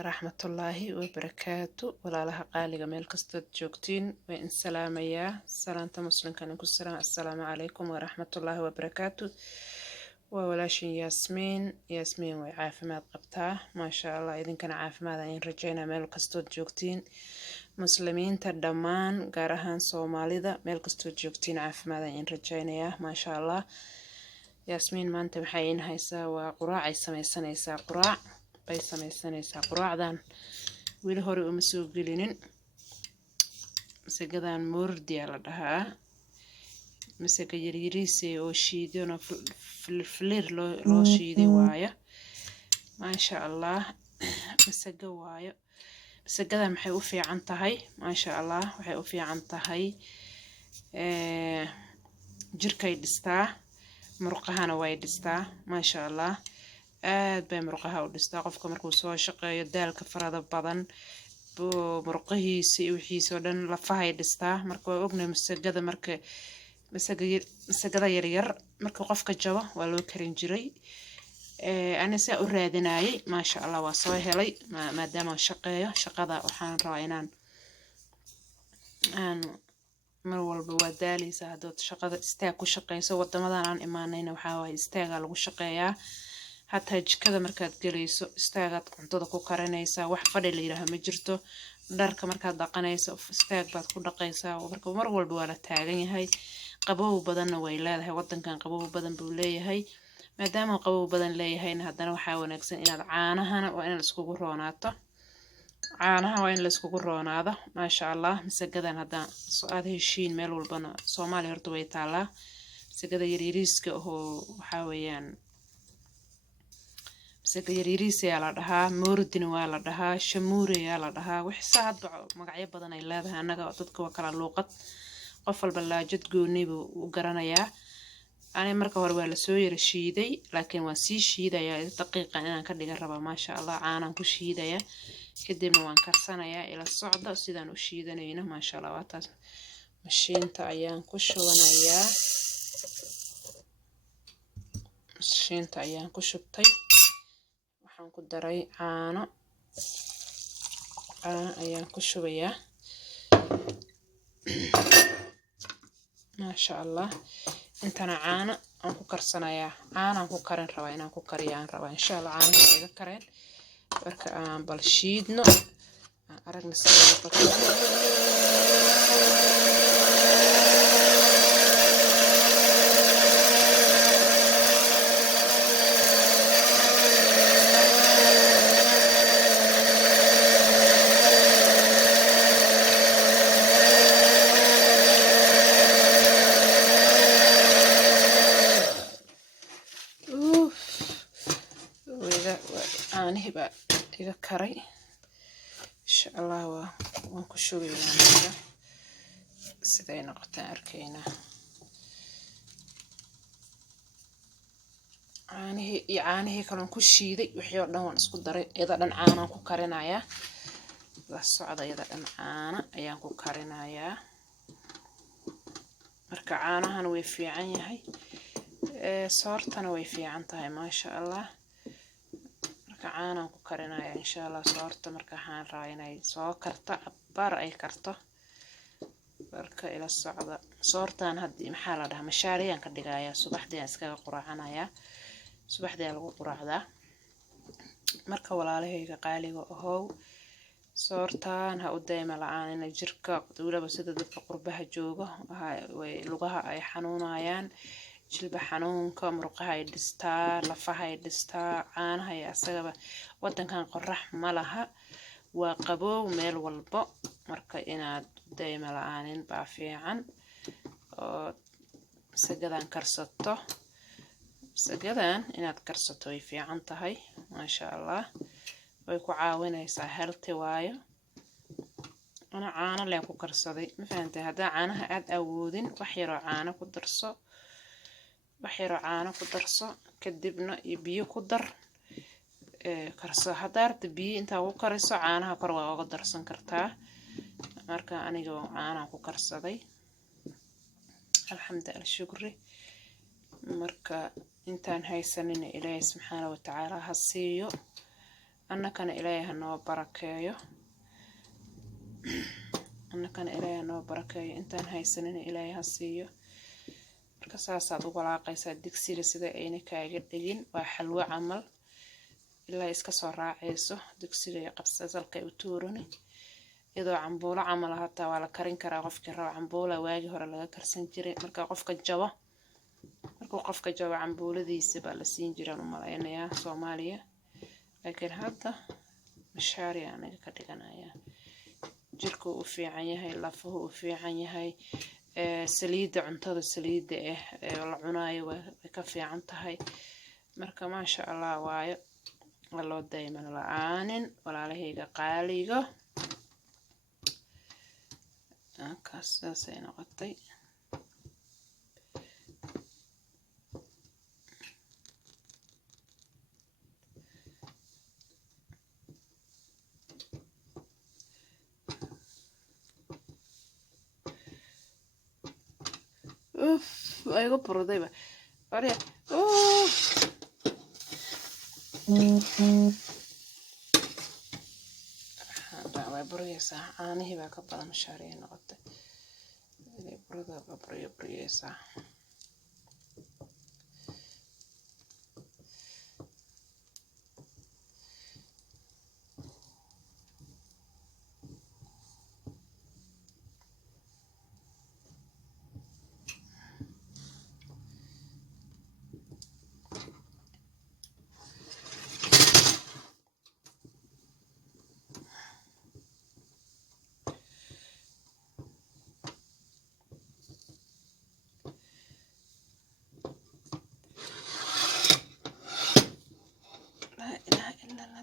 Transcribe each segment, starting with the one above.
ورحمة الله وبركاته ولا لها قالي جميل قصة جوكتين وإن سلام يا سلامة مسلم كان يقول السلام عليكم ورحمة الله وبركاته وولاش ياسمين وعاف ما قبتها ما شاء الله إذن كان عاف ماذا إن رجعنا ميل قصة جوكتين مسلمين تردمان قارهان صومالي ذا ميل قصة جوكتين عاف ماذا إن رجعنا يا ما شاء الله ياسمين ما أنت محيين هيسا وقراع يسميسانيسا قراع bay samaysanaysaa quraacdan wili hore uma soo gelinin masagadan moordiya la dhahaa masaga yaryariisay oo shiidana flir loo shiiday waaya maasha Allah masaga waayo masagadan maxay u fiican tahay maasha Allah waxay u fiican tahay jirkay dhistaa murqahana way dhistaa maasha Allah aad bay murqaha u dhistaa qofka markuu soo shaqeeyo daalka farada badan murqihiisa iyo wixiisa oo dhan lafahay dhistaa marka waa ognahay masagada yaryar marka qofka jabo waa loo karin jiray anisa u raadinayay maasha Allah waa soo helay maadaama shaqeeyo shaqada waxaan rabaa inaan mar walba waa daaleysa haddii shaqada istaag ku shaqeyso wadamadan aan imaanayna waxa way istaaga lagu shaqeeyaa hatta jikada markaad galayso istaagaad cuntada ku karinaysaa wax fadhi la yiraahdo ma jirto dharka markaad dhaqanayso istaag baad ku dhaqaysaa marka mar walba waa la taagan yahay qabow badanna way leedahay wadankan qabow badan buu leeyahay maadaama qabow badan leeyahayna haddana waxa wanaagsan inaad caanahana waa in la isku roonaato caanaha waa in la isku roonaado maasha Allah masagadan hadda su'aad heshiin meel walbana Soomaaliya horta way taalaa masagada yaryariiska oo waxa weeyaan masagada yaryariis ayaa la dhahaa moordina waa la dhahaa shamuure ayaa la dhahaa wixii saad magacyo badan ay leedahay anaga dadka waa kala luuqad qof walba laajad gooni buu u garanayaa ani marka hore waa la soo yara shiiday laakiin waan sii shiidayaa daqiiqan inaan ka dhiga raba maasha Allah aanan ku shiidaya kadibna waan karsanayaa ila socda sidaan u shiidanayna maasha Allah waa taas mashiinta ayaan ku shubanayaa mashiinta ayaan ku shubtay waxaan ku daray caano ayaan ku shubayaa maasha Allah intana caano aan ku karsanayaa caanaan ku karin rabaa inaan ku kariyaan rabaa insha Allah caanaha iga kareen marka aan bal shiidno aragna sida noqoto هبا إذا كري إن شاء الله ونكشوا بينا سيدنا قطع أركينا عانه كلام كشي ذي وحيو دهون اسكو دري إذا دن عانا كو كرينايا الصعدة إذا دن عانا أيان كو كرينايا مركا عانا هنوي في عيني هاي صورتنا وي في عنتها ما شاء الله caana ku karinaya insha Allah soorta marka waxaan rabaa inay soo karto bar ay karto marka ila socda soortan hadii maxaa la dhahaa mashaariyaan ka dhigaya subaxdii iskaga quraacanaya subaxdii lagu quraacdaa marka walaalahayga qaaliga ahow soortan ha u dayma la'aan in jirka dawlaba sida dadka qurbaha jooga way lugaha ay xanuunayaan jilba xanuunka murqaha ay dhistaa lafaha ay dhistaa caanaha ay asagaba wadankan qorax ma laha waa qabow meel walbo marka inaad dayma la'aanin baa fiican oo sagadan karsato sagadan inaad karsato way fiican tahay maasha Allah way ku caawinaysaa healthy waayo ana caano leen ku karsaday ma fahamtay hadaa caanaha aad awoodin wax yar oo caano ku darso waxyaro caano ku darso kadibna biyo ku dar karso hadaarta biyo inta ugu kariso caanaha kor waa uga darsan kartaa marka aniga caanaha ku karsaday alxamdulillah shukri marka intaan haysanin Ilaahay subhanahu wa ta'ala ha siiyo annakana ilaahay ha noo barakeeyo intaan haysanina ilaahay ha siiyo. marka saasaad u walaaqaysaa digsiga sida ayna kaaga dhigin. waa xalwo camal ilaa iska soo raacayso digsiga iyo qabsasalkay u tuurani iyadoo cambuulo camal hataa waa la karin karaa. qofkii rabo cambuula waagi hore laga karsan jiray markuu qofka jabo cambuuladiisa baa la siin jiraan u malaynayaa Soomaaliya. laakiin hadda mashaari anaga ka dhiganayaa. jirku u fiican yahay, lafuhu u fiican yahay, saliidda cuntada saliidda la cunaayo way ka fiican tahay. marka maasha Allah waayo loo dayman la'aanin walaalahayga qaaliga. kaasay noqotay. aygo burodayba orya way buraysaa. caanihii baa ka badan mashaariya noqotay. buraysaa.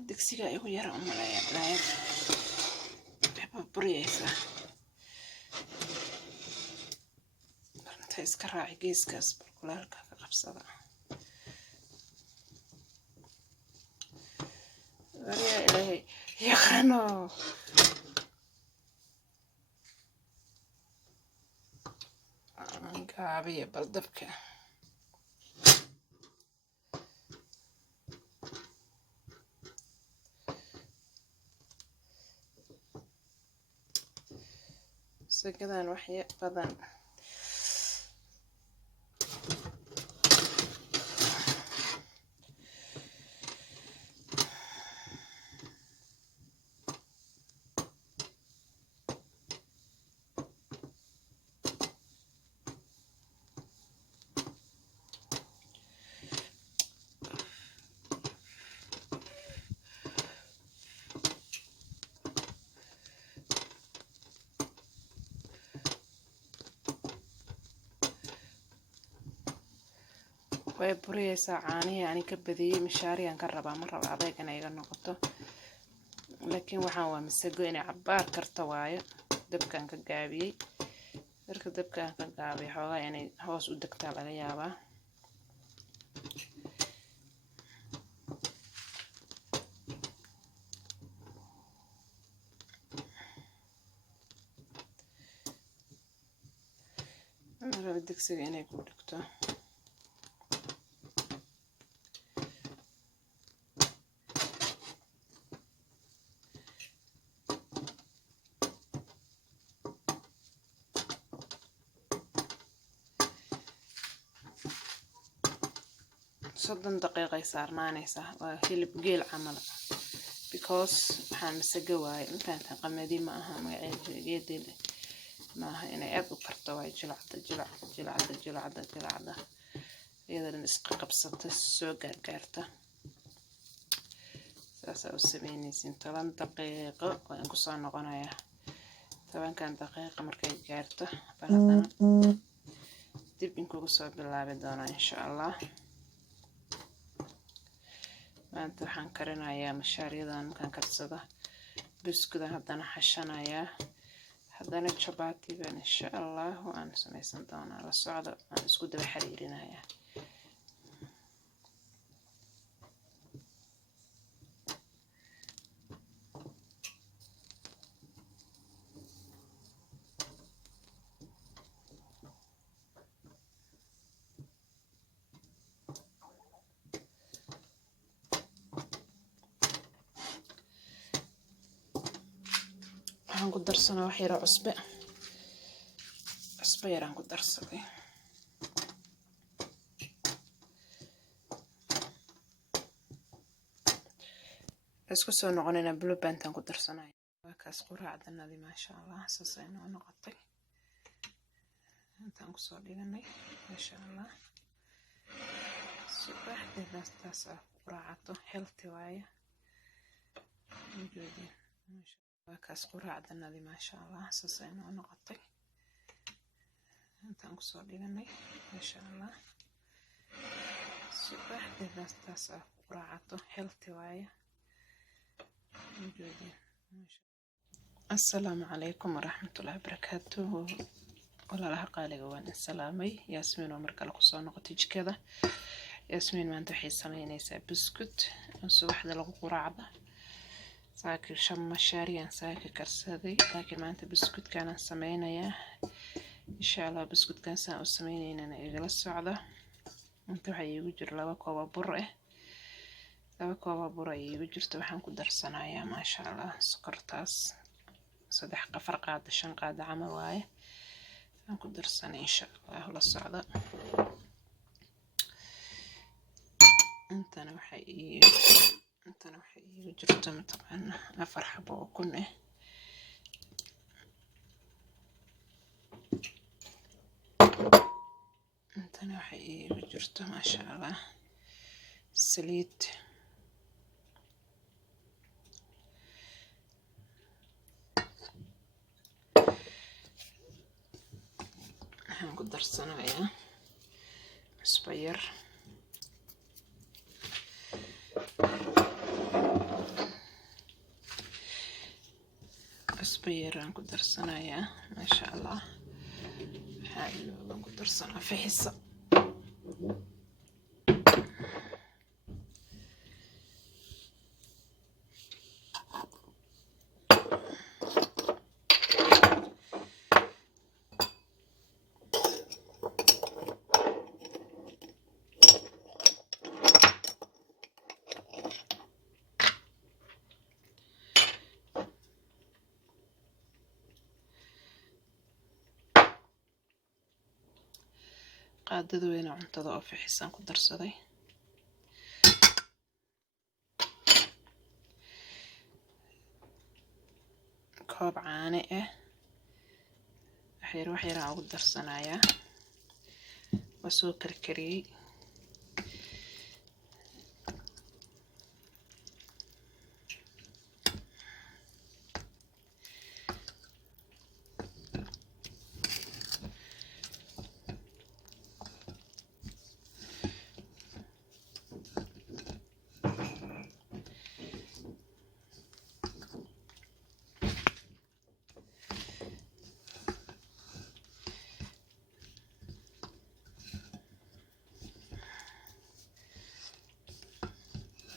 digsiga igu yara u malaya laayad buraysaa. inta iska raaci geeskaas kulaalka ka qabsada. wariya ilaahay yaqaano. gaabiya baldabka sagadan wax badan. way buraysaa. caanihii ani ka badiyay mashaariyan ka rabaa. ma raba adeeg inay iga noqoto. laakiin waxaan waa masago inay cabaar karto waayo. dabkaan ka gaabiyey. marka dabkaan ka gaabiyay xoogaa inay hoos u degtaa laga yaabaa. raba digsiga inay ku dhigto. soddon daqiiqay saarnaanaysaa. waa hilib geel camal because waxaan masago waaye. intaanta qamadi ma aha magaceeda maaha inay aad u karto. waa jilacda iyadana iska qabsata soo gaargaarta. saasaa u sameynaysiin. 10 daqiiqo waan kusoo noqonayaa. 10 daqiiqo markay gaarto baladana dib inkugu soo bilaabi doonaa insha Allah. maanta waxaan karinayaa mashaariyadan. markaan karsado buskudan haddana xashanayaa. haddana chapati baan insha Allah waan samaysan doonaa. la socdo waan isku daba xiriirinayaa. waxaan ku darsanaa wax yar oo cusbe yaraan ku darsaday. isku soo noqonayna blue band aan ku darsanay. waa kaas quraacdanadi maasha Allah saasay noo noqotay. intaan ku soo dhiganay maasha Allah subaxdeedaas taas quraacato healthy waaye. waa kaas quraacdanadi maasha Allah saasay noo noqotay. intaan ku soo dhiganay maasha Allah subaxdeedaas taas quraacato healthy waaye. السلام عليكم ورحمة الله وبركاته. ولا لها قالي وان السلامي ياسمين ومركا لكو سو نقطيج كذا. ياسمين ما انت حي سمينيسا بسكوت الصبح دا لغو قراعدة ساكي شم شاريان ساكي كرسادي لكن ما انت بسكوت كان سمينيا ان شاء الله بسكوت كان ساو سمينينا انا ايغل السعودة انت حي يوجر لابا كوبا بره laba koob bur ay igu jirto waxaan ku darsanayaa maasha Allah sokortaas 3 qafar qaada 5 qaada camal waaye aan ku darsanay insha Allah la socda. intana waxay igu jirto mataqaana 4 xabo oo kun intana waxay igu jirto maasha Allah saliid waxaan ku darsanayaa cusbayar aan ku darsanayaa maasha Allah waxaan ku darsanaa fixisa qaadada weyn cuntada oo fixisan ku darsaday koob caano wax yar aan ugu darsanayaa waa soo karkariyay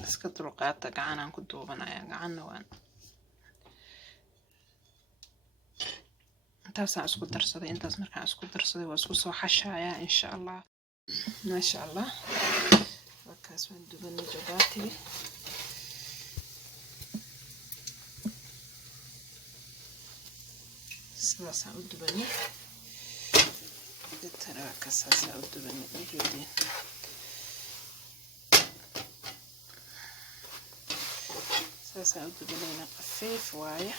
iska dulqaata gacanaan ku duubanayaa gacanna waan intaasaan isku darsaday intaas markaan isku darsaday waa isku soo xashayaa insha Allah maasha Allah wakaas waan dubanay jabaatiga sidaasaan u dubanay intana wakaas saasaan u dubanay ujeedin ساسا أدبلينا خفيف وايا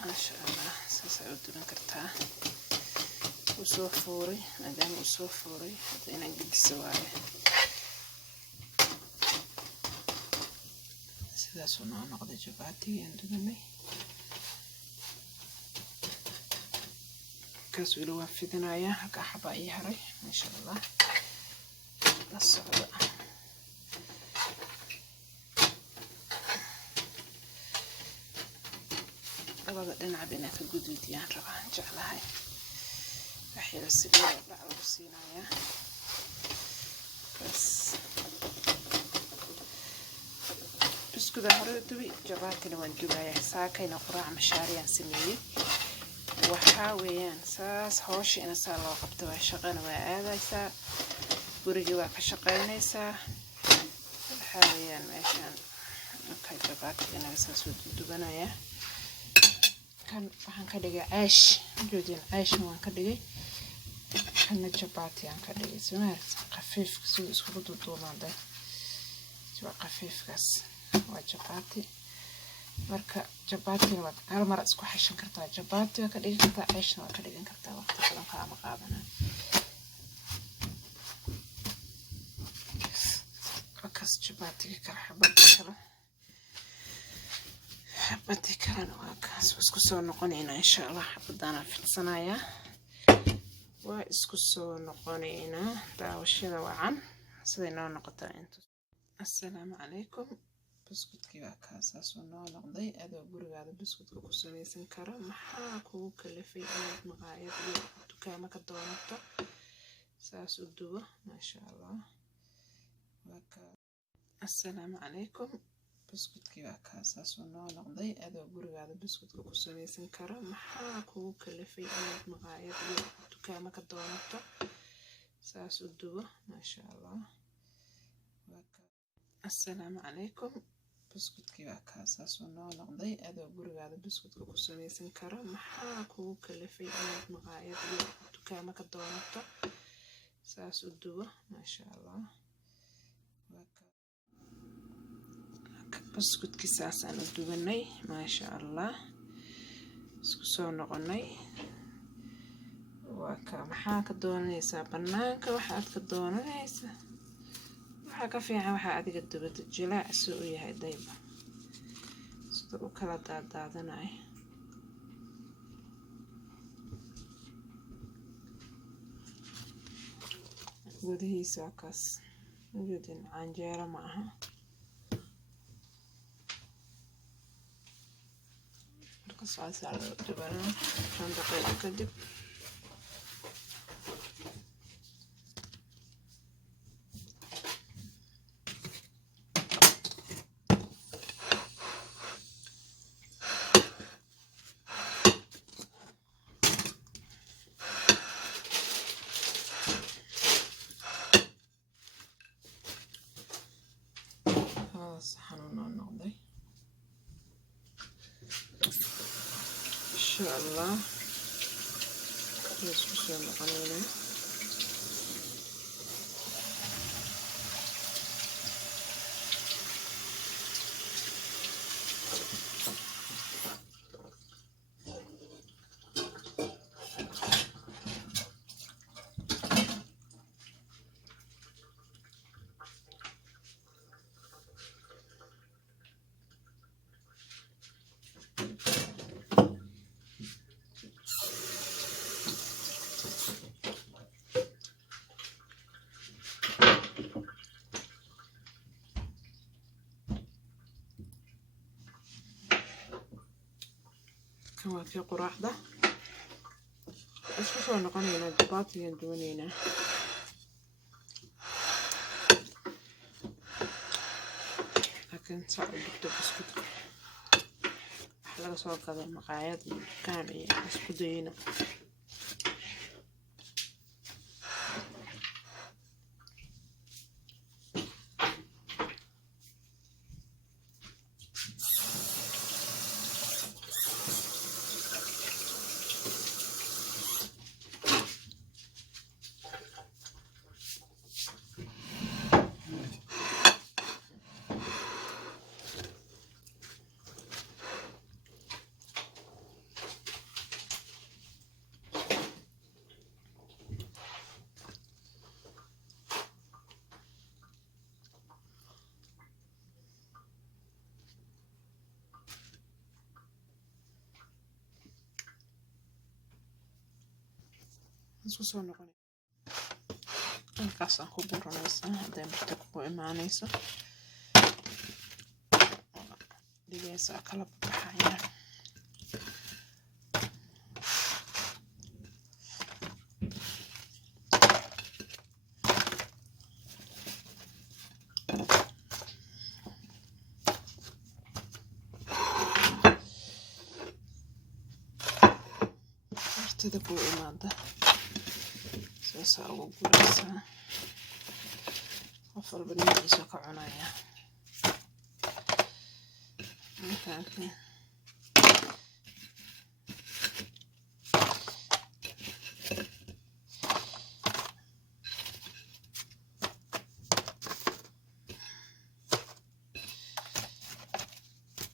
ما شاء الله ساسا أدبلين كرتها وسوف فوري مادام وسوف فوري حطينا قد سوايا سيدا سونا نقضي جباتي أدبلي كاسو إلو وافدنا يا هكا حبايي هري ما شاء الله الصعبة labada dhinac bina ka guduudiyaan rabaan jeclahay waxay sidoo dhacdo ku siinaya bas biskuda hore dubi jabaatina waan dubayaa saakayna quraac mashaariyaan sameeyay waxa weeyaan saas hawshiina saa loo qabto waa shaqana waa aadaysaa guriga waa ka shaqaynaysaa waxa weeyaan meeshaan okay jabaatiga inaga saasoo dudubanaya kan waxaan ka dhigay caash joodin caash waan ka dhigay kana jabaati aan ka dhigay samaarta qafiif soo isku duduubanda waa qafiifkaas waa jabaati marka jabaatiga waa hal mar isku xashan kartaa jabaatiga ka dhigin kartaa caashna waa ka dhigin kartaa waqti badan kaama qaadanaa kaas jabaatiga kala xabadii kalena waa kaas isku soo noqonaynaa insha allah xabadana fidsanayaa waa isku soo noqonaynaa daawashada wacan siday noo noqotaa inta assalaamu calaykum buskudkii waa kaasaas oo noo noqday adoo gurigaada buskudka ku samaysan karo maxaa kugu kalifay inaad maqaayad iyo dukaamo ka doonato saas u dubo maasha allah assalaamu calaykum buskudkii waa kaasaas oo noo noqday adoo gurigaada buskudka ku samaysan karo maxaa kugu kalifay inaad maqaayad iyo dukaamo ka doonato saas u dubo maasha allah assalaamu calaykum buskudkii waa kaasaas oo noo noqday adoo gurigaada buskudka ku samaysan karo maxaa kugu kalifay inaad maqaayad iyo dukaamo ka doonato saas u dubo maasha allah buskudkii saasaan u dubanay maasha allah isku soo noqonay waa ka maxaa ka doonaysaa banaanka waxaad ka doonaysaa waxa ka fiican waxa adiga dubada jilaac soo u yahay dayba sida u kala daadaadanay gudihiisa kaas wujudin canjeero ma aha marka saasaa loo dubanaa 5 daqiiqo kadib حنون النقضي إن شاء الله نسوي القنينة كما في قراحة اسكو سو نقنينا جباتي دوونينا لكن صعب جدا بسكوت حلقة سو كذا مقايد كان اسكو دينا isku soo noqonay halkaasaan ku buranaysaa hadday marta ku imaanayso dhigaysaa kala baxaya martada ku imaada سأسوي قرصة أفضل بالنسبة كعناية كاكي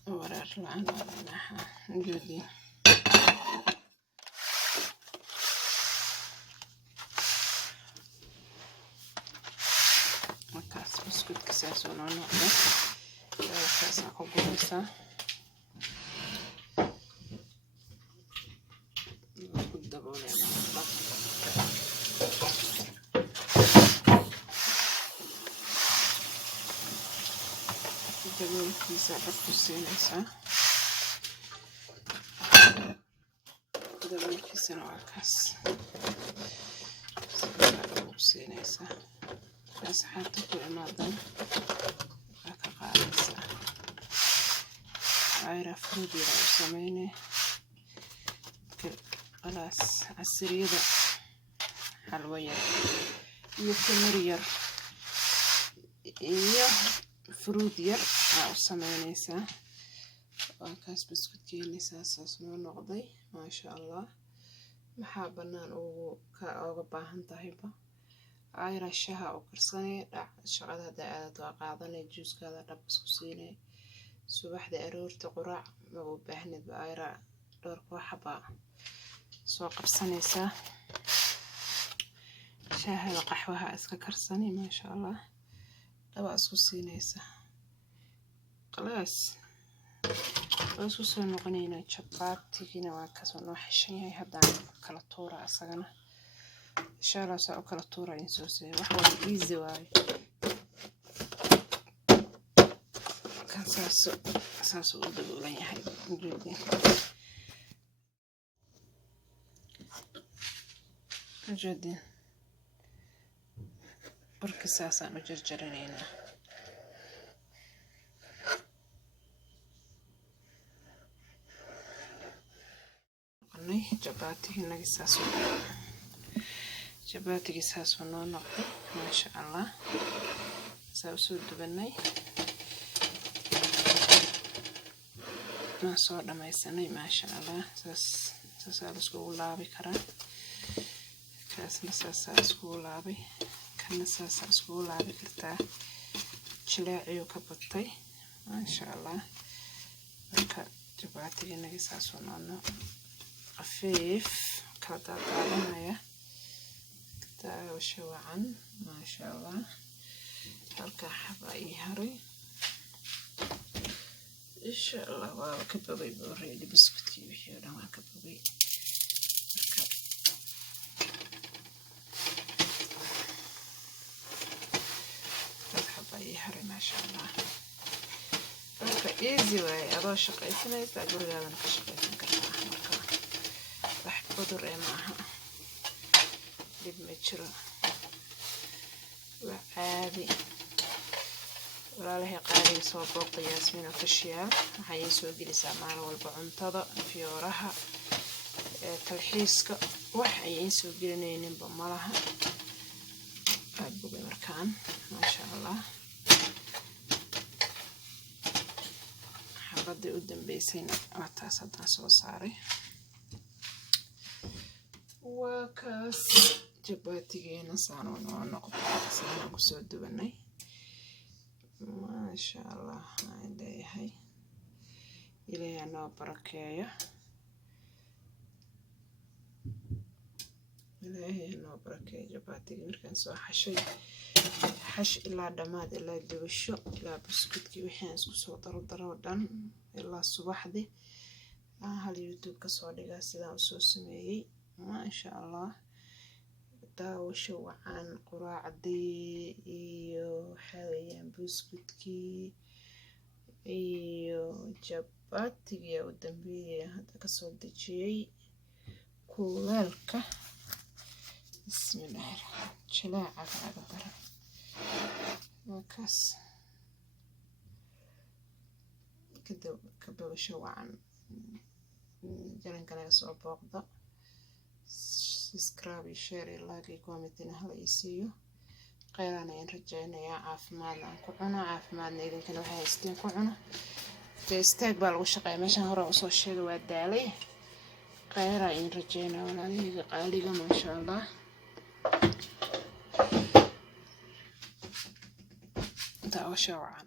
ورر لعنا لناها نجودي مكاس بسكوت كساس ونعنع كاس أكبرسا بسكوت دبولي دبول كيسا بكوسينيسا دبول كيسا نوعكاس بكوسينيسا أصحابتي كل مادن هكا قاعدة عايرة فرودي رأي سميني خلاص عالسريدة حلوية يتمرير فروت ير أو سمينيسا وكاس بسكوت كينيسا ساسنو نقضي ما شاء الله محابنان أو باهن تهيبا عايرة الشها أو كرساني شغاد هدا عادت وقاعداني جوز كذا لبس كسيني subaxda aroorta quraac ma u baahnid ayra dhowr waxba soo qabsanaysaa shaaha qaxwaha iska karsani ma sha Allah laba isku siinaysa khalaas isku soo noqonayna chapaatigina waa ka soo xishan yahay haddaan kala tuura asagana insha Allah soo kala tuura in soo sii wax wada easy waay ساسو دبولن yahay جدي بركي ساسان u jarjaranayna qanay jabaatiga saaso noo noqdo ma sha Allah saaso dubanay ما صار ما يسني ما شاء الله ساس سكول لابي كرا كاس نساس سكول لابي كان نساس سكول لابي كرتا شلاعي وكبطي ما شاء الله marka jabaatiga saas oo noqon خفيف كذا قالنايا كذا وشوعا ما شاء الله halka xaba ii haray إن شاء الله وكبوي بوريدي بسكوتي وحيونا وكبوي تحبي يهري ما شاء الله مركا إيزي واي أضو شقيتنا يستقبل هذا نكشقيتنا كرتاح مركا راح بدر معها بالمجرى وعادي walaalahey qaaliga soo booqda Yaasmiin official waxay soo gelisaa maalin walba cuntada fiyooraha talxiiska wax ay soo gelinayeen malaha abuga markaan ma sha Allah xabadii u dambeysayna taas hadaan soo saaray waa kaas jabaatigeena saano noo noqdo saano ku soo dubanay ما شاء الله عليه إلى أنا بركايا إلى أنا بركايا جباتي مركان سو حش إلا دماد إلا دوشو إلا بسكوت كي وحين سو ضرودان إلا الصباح دي هاليوتيوب كسودي سيدا وسو سميي ما شاء الله وشو عن قراعدي iyo xawayaan buskudkii iyo jabaatiga u dambeeyay hada ka soo dajiyay kulaalka bismillaah jilaaca laga daro wakaas kadib show عن jaranka laga soo booqdo subscribe share like comment هلا يسيو قيرانين رجعنا يا عافماد aan ku cuno caafimaadna idinkana waxa haysteen ku cuno استاك بالغشقة ماشان هرا وصو الشيء والدالي غير إن رجينا ولا قالي ما شاء الله تعوشوا عن